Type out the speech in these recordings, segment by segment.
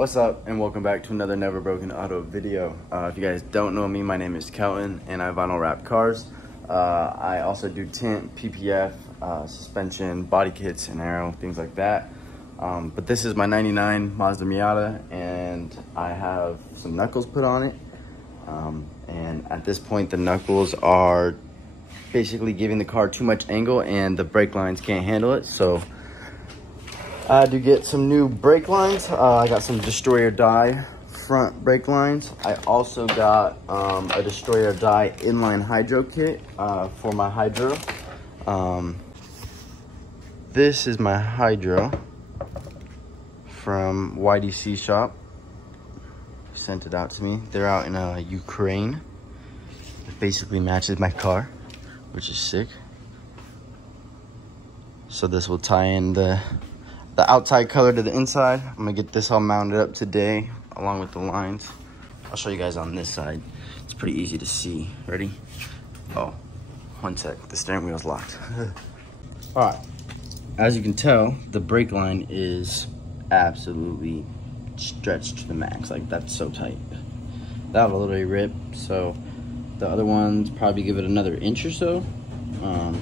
What's up, and welcome back to another Never Broken Auto video. If you guys don't know me, my name is Kelton, and I vinyl wrap cars. I also do tint, PPF, suspension, body kits, and aero, things like that. But this is my 99 Mazda Miata, and I have some knuckles put on it. And at this point, the knuckles are basically giving the car too much angle, and the brake lines can't handle it. So I had to get some new brake lines. I got some Destroy or Die front brake lines. I also got a Destroy or Die inline hydro kit for my hydro. This is my hydro from YDC shop. Sent it out to me. They're out in Ukraine. It basically matches my car, which is sick. So this will tie in the outside color to the inside. I'm gonna get this all mounted up today along with the lines. I'll show you guys on this side. It's pretty easy to see. Ready? Oh, one sec, the steering wheel's locked. All right, as you can tell, the brake line is absolutely stretched to the max. Like, that's so tight. That'll literally rip. So the other ones probably give it another inch or so. I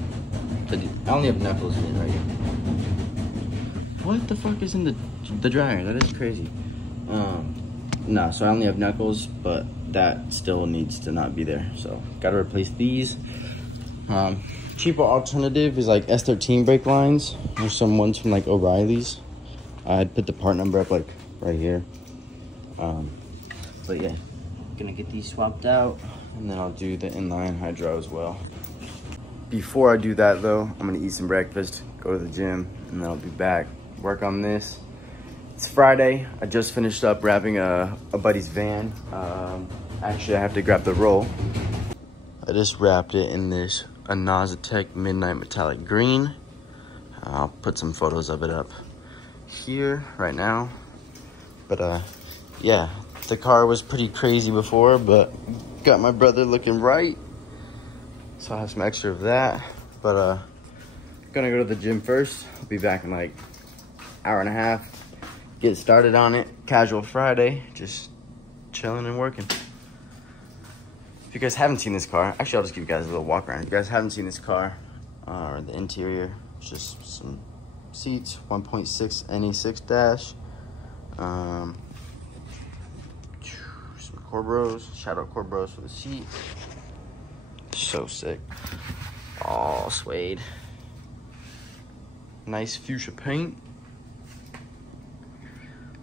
only have knuckles in it right here. What the fuck is in the dryer? That is crazy. No, so I only have knuckles, but that still needs to not be there. So gotta replace these. Cheaper alternative is like S13 brake lines. There's some ones from like O'Reilly's. I'd put the part number up like right here. But yeah, gonna get these swapped out, and then I'll do the inline hydro as well. Before I do that though, I'm gonna eat some breakfast, go to the gym, and then I'll be back, work on this. It's Friday. I just finished up wrapping a buddy's van. Actually, I have to grab the roll. I just wrapped it in this Anazatec Midnight Metallic Green. I'll put some photos of it up here right now. But yeah, the car was pretty crazy before, but got my brother looking right. So I have some extra of that. But gonna go to the gym first. I'll be back in like hour and a half. Get started on it. Casual Friday, just chilling and working. If you guys haven't seen this car, actually I'll just give you guys a little walk around. If you guys haven't seen this car, or the interior, it's just some seats, 1.6 NE6 dash, some Corbros, shadow Corbros for the seat. So sick. All suede. Nice fuchsia paint.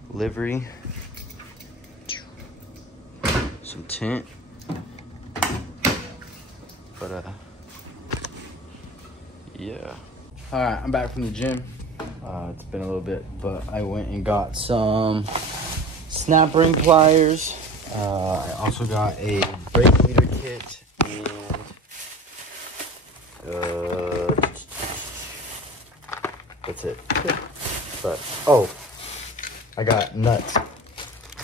Livery. Some tint. But yeah. Alright, I'm back from the gym. It's been a little bit, but I went and got some snap ring pliers. I also got a brake leader kit, and that's it. But oh, I got nuts.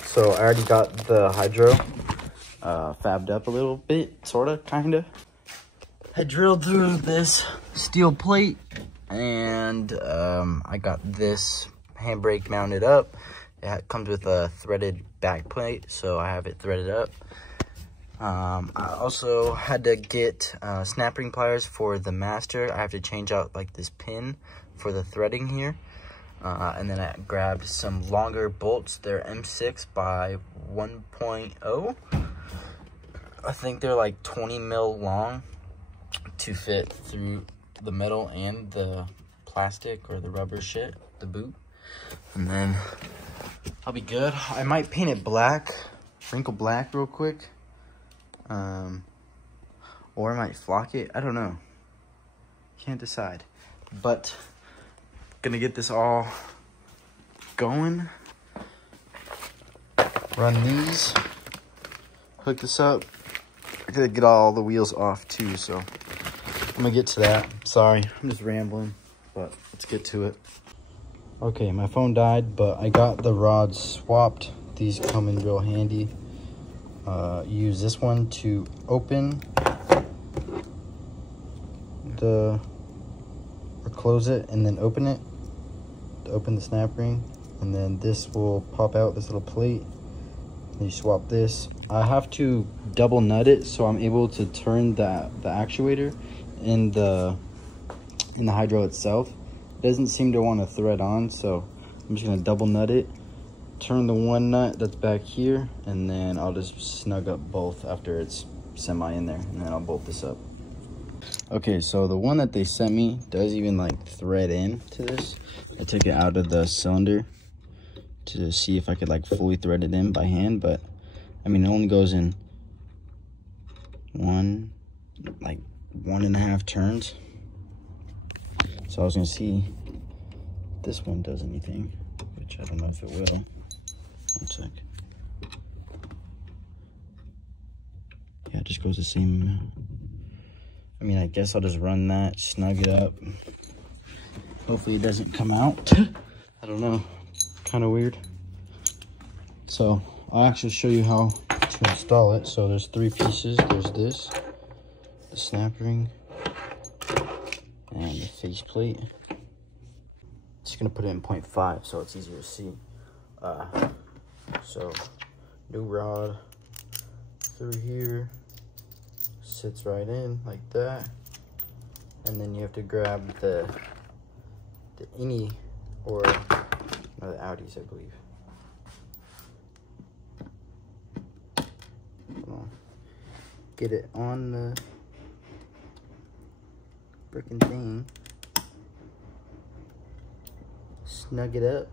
So I already got the hydro fabbed up a little bit, sorta, kinda. I drilled through this steel plate, and I got this handbrake mounted up. It comes with a threaded back plate, so I have it threaded up. I also had to get snap ring pliers for the master. I have to change out like this pin for the threading here. And then I grabbed some longer bolts. They're M6 by 1.0. I think they're like 20 mil long to fit through the metal and the plastic or the rubber shit, the boot. And then I'll be good. I might paint it black, wrinkle black real quick. Or I might flock it. I don't know. Can't decide. But gonna get this all going. Run these. Hook this up. I gotta get all the wheels off too, so I'm gonna get to that. Sorry, I'm just rambling, but let's get to it. Okay, my phone died, but I got the rods swapped. These come in real handy. Use this one to open or close it, and then open it to open the snap ring, and then this will pop out, this little plate. You swap this. I have to double nut it so I'm able to turn the actuator in the hydro itself. It doesn't seem to want to thread on, so I'm just gonna double nut it, turn the one nut that's back here, and then I'll just snug up both after it's semi in there, and then I'll bolt this up. Okay, so the one that they sent me does even like thread in to this. I took it out of the cylinder to see if I could like fully thread it in by hand, but I mean it only goes in 1.5 turns. So I was gonna see if this one does anything, which I don't know if it will. One sec. Yeah, it just goes the same amount. I mean, I guess I'll just run that, snug it up. Hopefully it doesn't come out. I don't know, kind of weird. So I'll actually show you how to install it. So there's 3 pieces. There's this, the snap ring, and the face plate. Just gonna put it in 0.5 so it's easier to see. So new rod through here, sits right in like that, and then you have to grab the innie, or no, the outies, I believe. Get it on the frickin' thing, snug it up.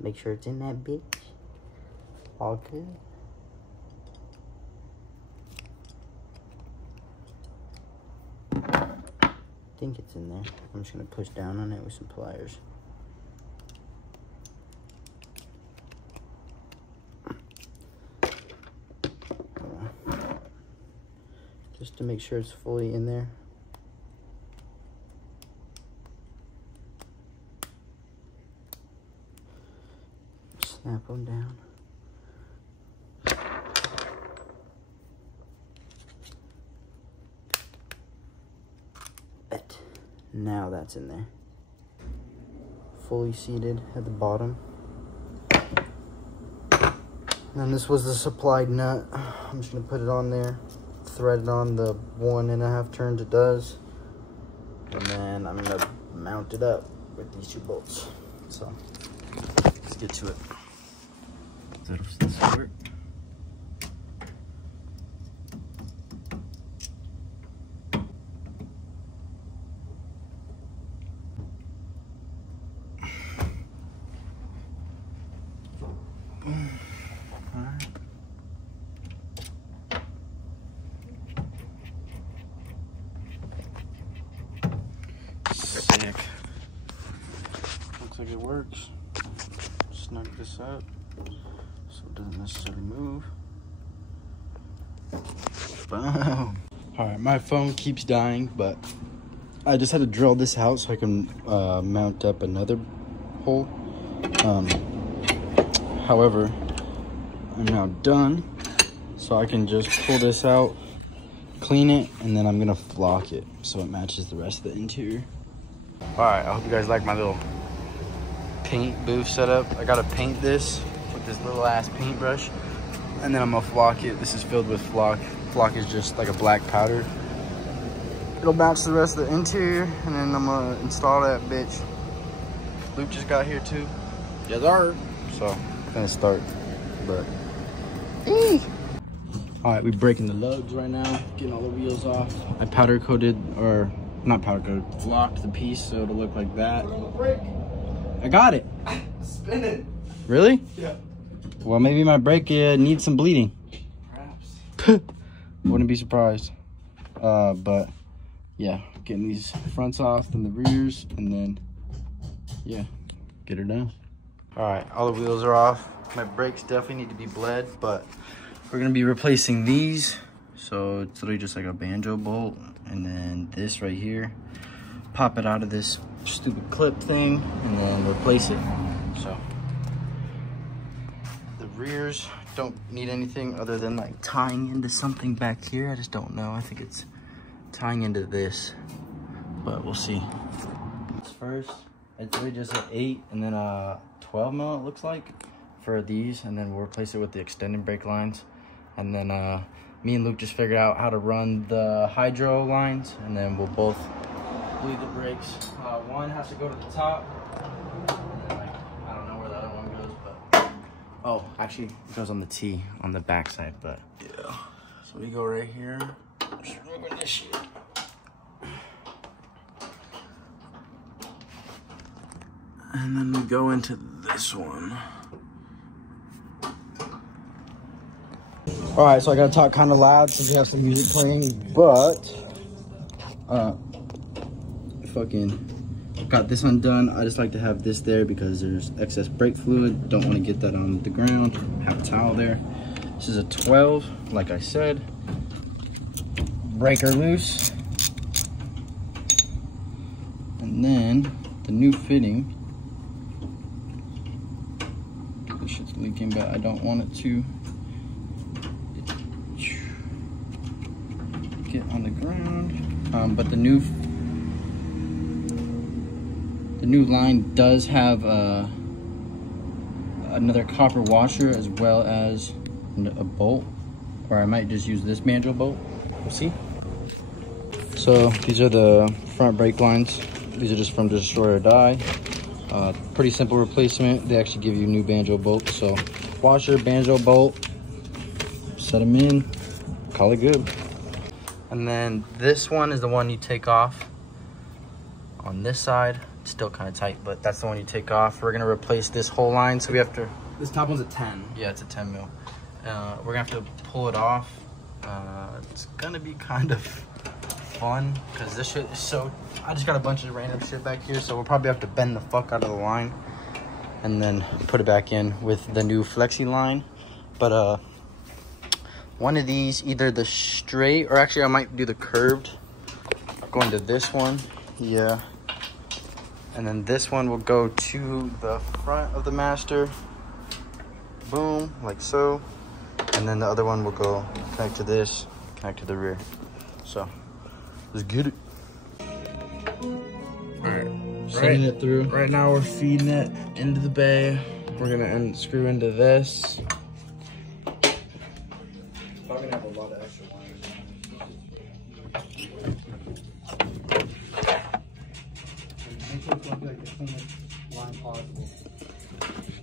Make sure it's in that bitch. All good. I think it's in there. I'm just gonna push down on it with some pliers. Just to make sure it's fully in there. Snap them down. Bet. Now that's in there. Fully seated at the bottom. And then this was the supplied nut. I'm just gonna put it on there, thread it on the 1.5 turns it does, and then I'm gonna mount it up with these 2 bolts. So let's get to it. Does this work? Alright. Sick. Looks like it works. Snug this up so it doesn't necessarily move. Boom. Alright, my phone keeps dying, but I just had to drill this out so I can mount up another hole. However, I'm now done, so I can just pull this out, clean it, and then I'm gonna flock it so it matches the rest of the interior. Alright, I hope you guys like my little paint booth setup. I gotta paint this with this little ass paintbrush, and then I'm gonna flock it. This is filled with flock. Flock is just like a black powder. It'll match the rest of the interior, and then I'm gonna install that bitch. Luke just got here too. Yes, sir. So I'm gonna start, but all right, we're breaking the lugs right now, getting all the wheels off. I powder coated, or not powder coated, flocked the piece so it'll look like that. I got it. Spinning. Really? Yeah. Well, maybe my brake needs some bleeding. Perhaps. Wouldn't be surprised. But yeah, getting these fronts off, then the rears, and then yeah, get her done. All right, all the wheels are off. My brakes definitely need to be bled, but we're gonna be replacing these. So it's literally just like a banjo bolt, and then this right here, pop it out of this stupid clip thing, and then replace it. So the rears don't need anything other than like tying into something back here. I just don't know. I think it's tying into this, but we'll see. First, it's really just an 8 and then a 12 mil it looks like for these, and then we'll replace it with the extended brake lines. And then me and Luke just figured out how to run the hydro lines, and then we'll both bleed the brakes. One has to go to the top, and then like, I don't know where the other one goes, but oh, actually it goes on the T on the back side. But yeah, so we go right here, just rubbing this shit. And then we go into this one. All right, so I gotta talk kind of loud since we have some music playing, but fucking got this undone. I just like to have this there because there's excess brake fluid. Don't want to get that on the ground. Have a towel there. This is a 12, like I said. Breaker loose. And then the new fitting. This shit's leaking, but I don't want it to get on the ground. But the new line does have another copper washer as well as a bolt, or I might just use this banjo bolt. We'll see. So these are the front brake lines. These are just from Destroy or Die. Pretty simple replacement. They actually give you new banjo bolts. So washer, banjo bolt, set them in, call it good. And then this one is the one you take off on this side. It's still kind of tight, but that's the one you take off. We're gonna replace this whole line, so we have to. This top one's a 10. Yeah, it's a 10 mil. We're gonna have to pull it off. It's gonna be kind of fun because this shit is so. I just got a bunch of random shit back here, so we'll probably have to bend the fuck out of the line and then put it back in with the new flexi line. But one of these, either the straight, or actually I might do the curved. Going to this one, yeah. And then this one will go to the front of the master. Boom, like so. And then the other one will go connect to this, connect to the rear. So, let's get it. Alright, Sending it through. Right now we're feeding it into the bay. We're gonna screw into this. Probably gonna have a lot of extra wires.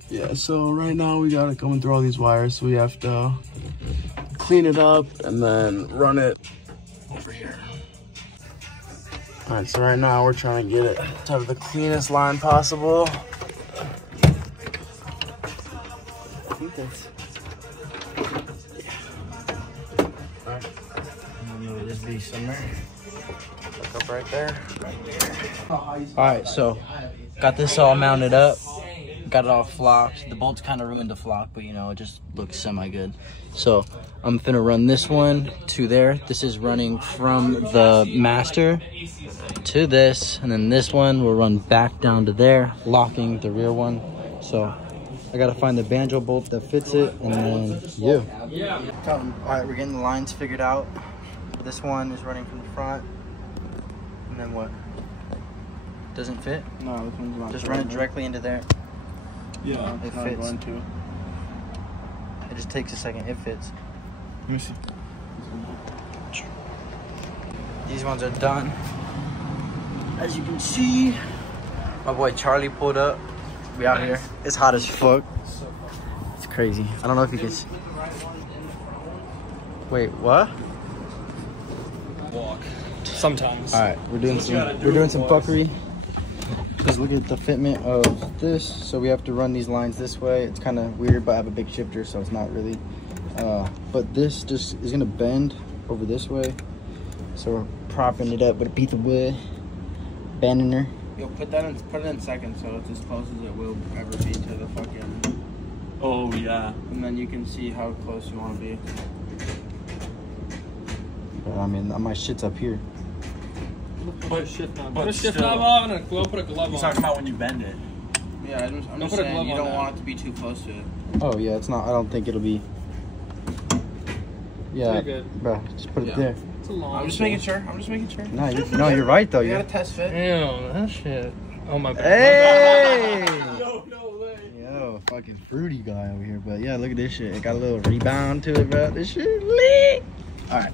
Yeah, so right now we got it coming through all these wires, so we have to clean it up and then run it over here. All right, so right now we're trying to get it to have the cleanest line possible. I think that's, All right. And then this be somewhere. Look up right there. All right, so got this all mounted up. Got it all flocked. The bolts kind of ruined the flock, but you know, it just looks semi-good. So I'm finna run this one to there. This is running from the master to this, and then this one will run back down to there, locking the rear one. So I gotta find the banjo bolt that fits it, and then yeah. All right, we're getting the lines figured out. This one is running from the front, and then what? Doesn't fit? no, this one's not. Just run it directly into there. Yeah, it fits. Going to. It just takes a second. It fits. Let me see. These ones are done. As you can see, my boy Charlie pulled up. We out here. It's hot as fuck. It's crazy. I don't know if you can see. Wait, what? Walk. Sometimes. All right, we're doing some fuckery. Just look at the fitment of this. So we have to run these lines this way. It's kind of weird, but I have a big shifter, so it's not really. But this just is gonna bend over this way. So we're propping it up with a piece of wood, bending her. You'll put it in second, so it's as close as it will ever be to the fucking. Oh yeah. And then you can see how close you want to be. But I mean, my shit's up here. Put a shift knob. But Put a shift still. knob on and put a glove on. He's talking about when you bend it. Yeah, I'm Don't just put a saying glove you on don't that. want it to be too close to it. Oh yeah, it's not. I don't think it'll be. Yeah, Pretty good. bro, just put it Yeah. there. It's a long. I'm just making sure. No, you're right though. You got a test fit. Ew, that shit. Oh my bad. Hey! No way. Yo, fucking fruity guy over here. But yeah, look at this shit. It got a little rebound to it, bro. This shit lit. Alright.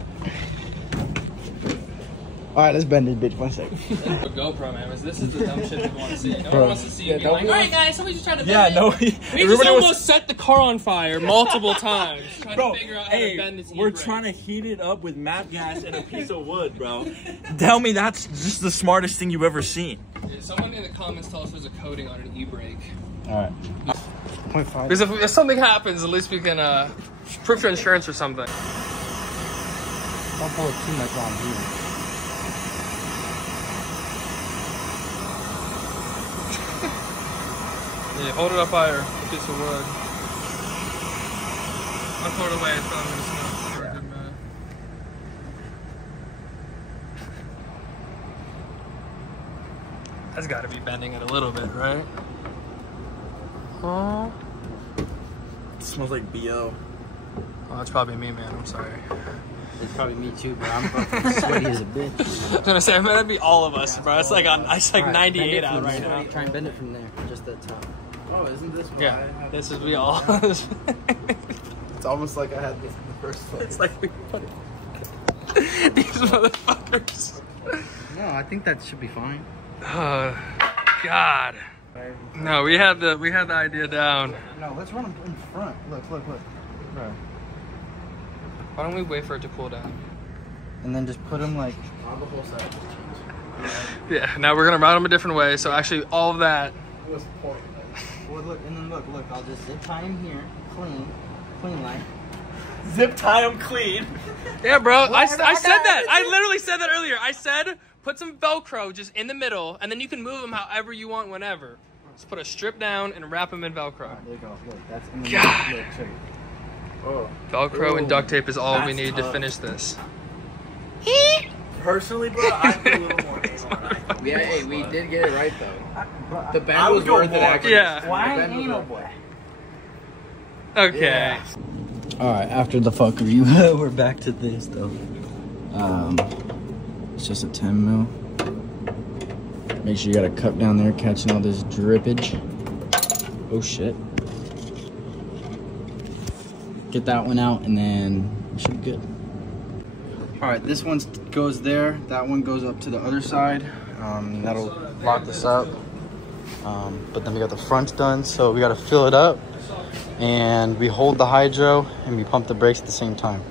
Alright, let's bend this bitch 1 second. A GoPro, man. This is the dumb shit people want to see. No one wants to see you be like, alright guys, somebody just tried to bend it. We just almost set the car on fire multiple times. Trying to figure out how to bend this we're trying to heat it up with map gas and a piece of wood, bro. Tell me that's just the smartest thing you've ever seen. Yeah, someone in the comments tell us there's a coating on an e-brake. Alright. 0.5. Because if something happens, at least we can proof your insurance or something. Don't pull it too much on here. Yeah, hold it up higher, a piece of wood. I'll throw it away, it's probably gonna smell. You're a good man. That's gotta be bending it a little bit, right? Oh. It smells like BO. Well, that's probably me, man, I'm sorry. It's probably me too, but I'm fucking sweaty as a bitch. I was gonna say, I'm gonna be all of us, bro. It's like on, it's like Right, 98 out right now. Try and bend it from there, just the top. Oh, isn't this why I Yeah, have this is we all. It's almost like I had this in the first place. It's like we put these motherfuckers. No, I think that should be fine. Oh, God. No, we had the idea down. No, let's run them in front. Look. Right. Why don't we wait for it to cool down? And then just put them like On the whole side. Yeah, now we're gonna route them a different way. So actually, all of that. What's the point? Well, look, and then look. I'll just zip tie him here, clean line. Zip tie them clean. Yeah, bro. I said that. I literally said that earlier. I said put some Velcro just in the middle, and then you can move them however you want, whenever. Just put a strip down and wrap them in Velcro. There you go. Look, that's in the God. middle. Look, check it. Oh. Velcro and duct tape is all we That's need to tough. finish this. Personally, bro, I feel a little more anal on it. Yeah, hey, we did get it right though. The I band would was go worth it more. actually. Yeah. Why The band was anal worth boy? Okay. Yeah. All right, after the fuckery, we're back to this though. It's just a 10 mil. Make sure you got a cup down there catching all this drippage. Oh shit. Get that one out and then it should be good. All right, this one goes there. That one goes up to the other side. That'll lock this up. But then we got the front done, so we got to fill it up. And we hold the hydro and we pump the brakes at the same time.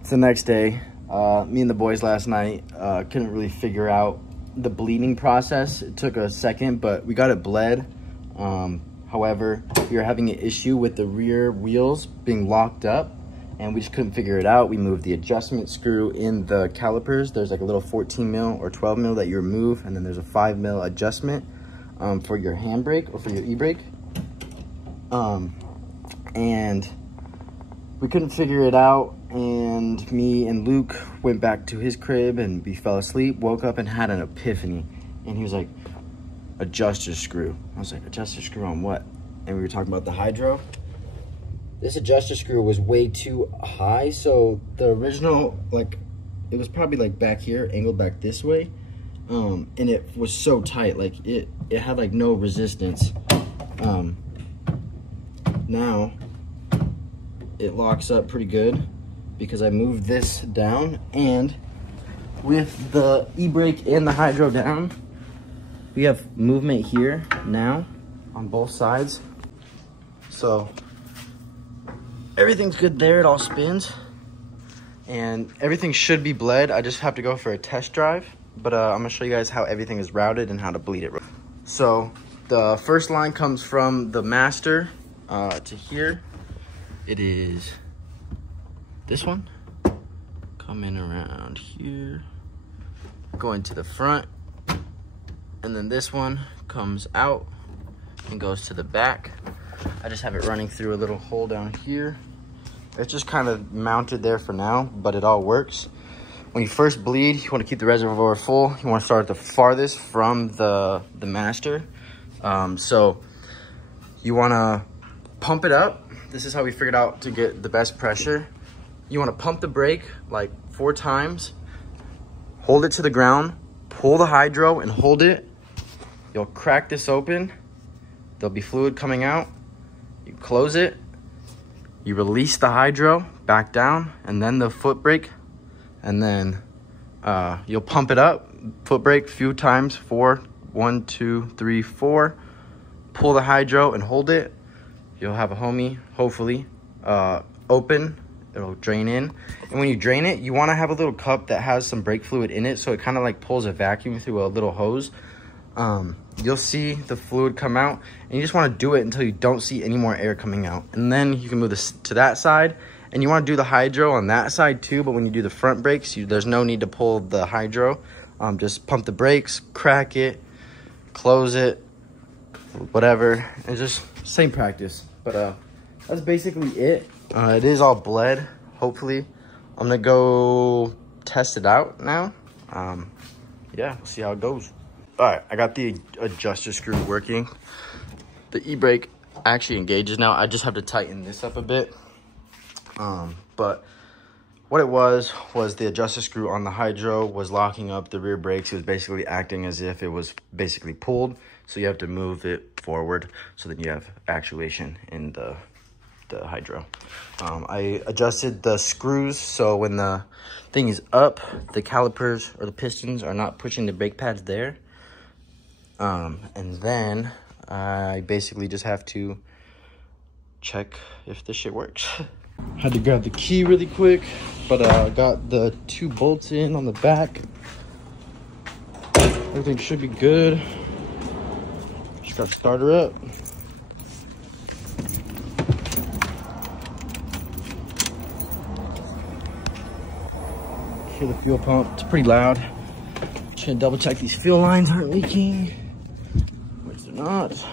It's the next day. Me and the boys last night couldn't really figure out the bleeding process. It took a second, but we got it bled. However, we were having an issue with the rear wheels being locked up and we just couldn't figure it out. We moved the adjustment screw in the calipers. There's like a little 14 mil or 12 mil that you remove, and then there's a 5 mil adjustment for your handbrake or for your e-brake. And we couldn't figure it out, and me and Luke went back to his crib and we fell asleep, woke up and had an epiphany. And he was like, adjuster screw. I was like, adjuster screw on what? And we were talking about the hydro. This adjuster screw was way too high, so the original, like, it was probably like back here, angled back this way. And it was so tight, like it had like no resistance. Now it locks up pretty good because I moved this down, and with the e-brake and the hydro down, we have movement here now on both sides. So everything's good there, it all spins. And everything should be bled. I just have to go for a test drive. But I'm gonna show you guys how everything is routed and how to bleed it. So the first line comes from the master to here. It is this one. Coming around here, going to the front. And then this one comes out and goes to the back. I just have it running through a little hole down here. It's just kind of mounted there for now, but it all works. When you first bleed, you want to keep the reservoir full. You want to start at the farthest from the master. So you want to pump it up. This is how we figured out to get the best pressure. you want to pump the brake like 4 times, hold it to the ground, pull the hydro and hold it. You'll crack this open. There'll be fluid coming out. You close it. You release the hydro back down and then the foot brake. And then you'll pump it up, foot brake a few times, 4, 1, 2, 3, 4. Pull the hydro and hold it. You'll have a homie, hopefully, open. It'll drain in. And when you drain it, you want to have a little cup that has some brake fluid in it, so it kind of like pulls a vacuum through a little hose. You'll see the fluid come out, and you just want to do it until you don't see any more air coming out. And then you can move this to that side, and you want to do the hydro on that side too, but when you do the front brakes, there's no need to pull the hydro. Just pump the brakes, crack it, close it, whatever, and just same practice. But that's basically it. It is all bled, hopefully. I'm gonna go test it out now. Yeah, we'll see how it goes. All right, I got the adjuster screw working. The e-brake actually engages now. I just have to tighten this up a bit. But what it was the adjuster screw on the hydro was locking up the rear brakes. It was basically acting as if it was basically pulled. So you have to move it forward so that you have actuation in the hydro. I adjusted the screws so when the thing is up, the calipers or the pistons are not pushing the brake pads there. And then I basically just have to check if this shit works. Had to grab the key really quick, but I got the 2 bolts in on the back. Everything should be good. Just gotta start her up. Hear the fuel pump, it's pretty loud. Just gonna double check these fuel lines aren't leaking, which they're not.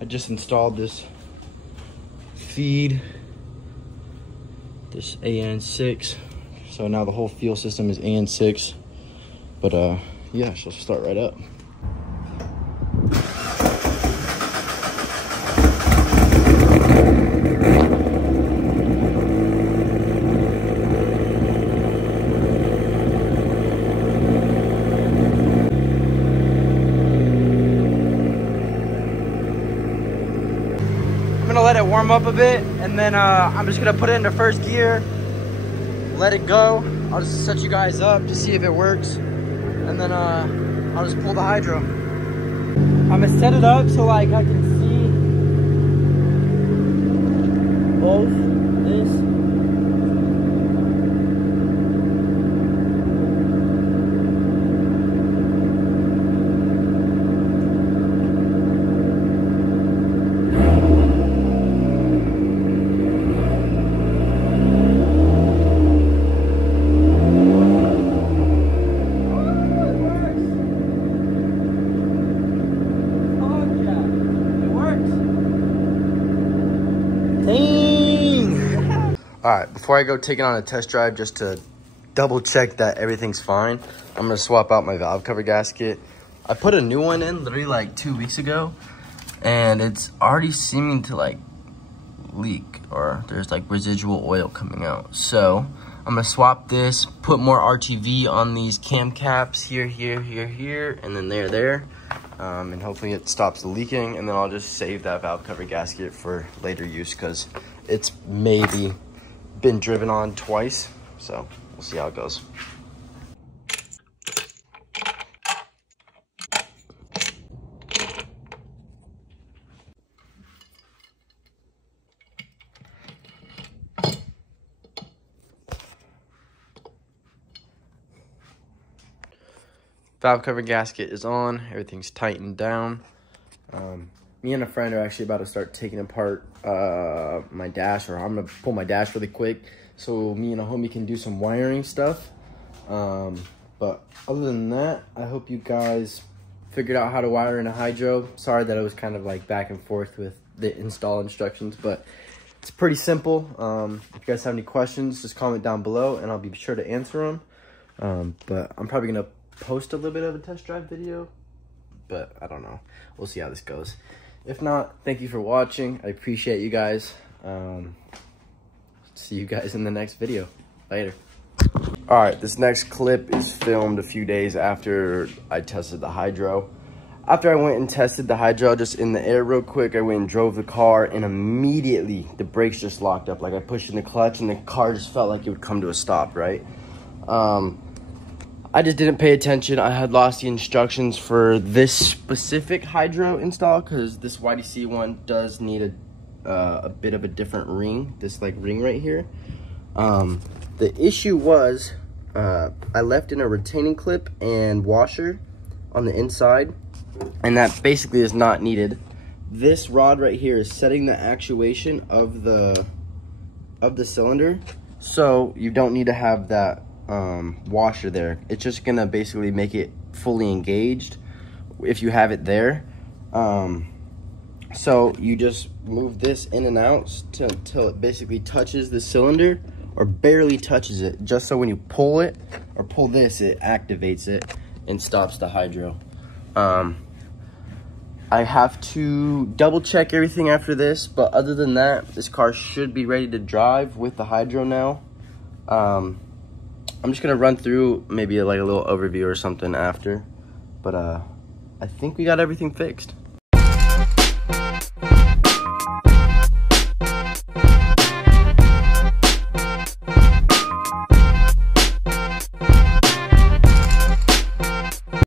I just installed this feed, this AN6, so now the whole fuel system is AN6. But yeah, she'll start right up. Let it warm up a bit, and then I'm just gonna put it into first gear, let it go. I'll just set you guys up to see if it works, and then I'll just pull the hydro. I'm gonna set it up so like I can see both this. All right, before I go take it on a test drive, just to double check that everything's fine, I'm gonna swap out my valve cover gasket. I put a new one in literally like 2 weeks ago, and it's already seeming to like leak, or there's like residual oil coming out. So I'm gonna swap this, put more RTV on these cam caps here, here, here, here, and then there. And hopefully it stops the leaking, and then I'll just save that valve cover gasket for later use because it's maybe been driven on twice, so we'll see how it goes. Valve cover gasket is on, everything's tightened down. Me and a friend are actually about to start taking apart my dash, or I'm gonna pull my dash really quick so me and a homie can do some wiring stuff. But other than that, I hope you guys figured out how to wire in a hydro. Sorry that it was kind of like back and forth with the install instructions, but it's pretty simple. If you guys have any questions, just comment down below and I'll be sure to answer them. But I'm probably gonna post a little bit of a test drive video, but I don't know. We'll see how this goes. If not, thank you for watching. I appreciate you guys. see you guys in the next video. Later. All right, this next clip is filmed a few days after I tested the hydro. After I went and tested the hydro just in the air real quick, I went and drove the car, and immediately the brakes just locked up. Like I pushed in the clutch and the car just felt like it would come to a stop, right? I just didn't pay attention. I had lost the instructions for this specific hydro install because this YDC one does need a bit of a different ring, this like ring right here. The issue was I left in a retaining clip and washer on the inside, and that basically is not needed. This rod right here is setting the actuation of the cylinder, so you don't need to have that washer there. It's just gonna basically make it fully engaged if you have it there. So you just move this in and out till it basically touches the cylinder, or barely touches it, just so when you pull it or pull this, it activates it and stops the hydro. I have to double check everything after this, but other than that, this car should be ready to drive with the hydro now. I'm just gonna run through maybe like a little overview or something after, but I think we got everything fixed.